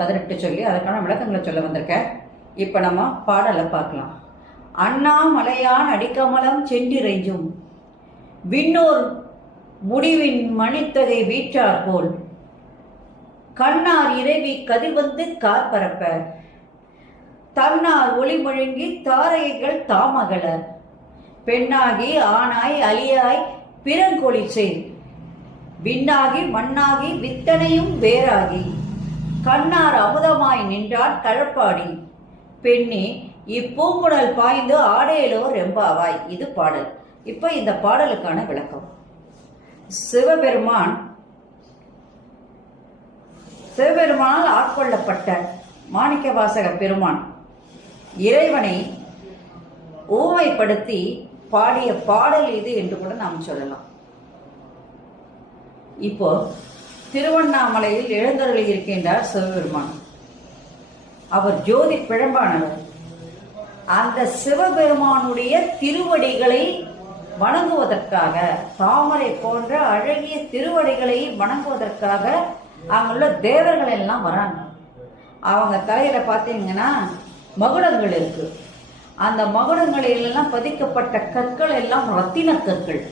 18 சொல்லி அதற்கான விளக்கங்களை சொல்ல வந்திருக்கேன். இப்போ நம்ம பாடலை பார்க்கலாம். அண்ணாமலையான் அடிக்கமலம் சென்றிறைஞ்சும் விண்ணோர் முடிவின் மணித்தகை வீற்றார் போல் கண்ணார் இறைவி கதிர்வந்து கார்பரப்ப தன்னார் ஒளி முழங்கி தாரைகள் தாமகள பெண்ணாகி ஆனாய் அலியாய் பிறங்கொழிச்சை விண்ணாகி மண்ணாகி வித்தனையும் வேறாகி கண்ணார் அமுதமாய் நின்றார் கழப்பாடி பெண்ணே இப்பூங்குழல் பாய்ந்து ஆடையிலோ ரெம்பாவாய். இது பாடல். இப்போ இந்த பாடலுக்கான விளக்கம். சிவபெருமானால் ஆட்கொள்ளப்பட்ட மாணிக்கவாசக பெருமான் இறைவனை ஊமைப்படுத்தி பாடிய பாடல் இது என்று கூட நாம் சொல்லலாம். இப்போ திருவண்ணாமலையில் எழுந்தருளி இருக்கின்றார் சிவபெருமான். அவர் ஜோதி பிழம்பானவர். அந்த சிவபெருமானுடைய திருவடிகளை வணங்குவதற்காக, தாமரை போன்ற அழகிய திருவடிகளை வணங்குவதற்காக அங்குள்ள தேவர்கள் எல்லாம் வராங்க. அவங்க தலையில பார்த்தீங்கன்னா மகுடங்கள் இருக்கு. அந்த மகுடங்களிலெல்லாம் பதிக்கப்பட்ட கற்கள் எல்லாம் ரத்தின கற்கள்.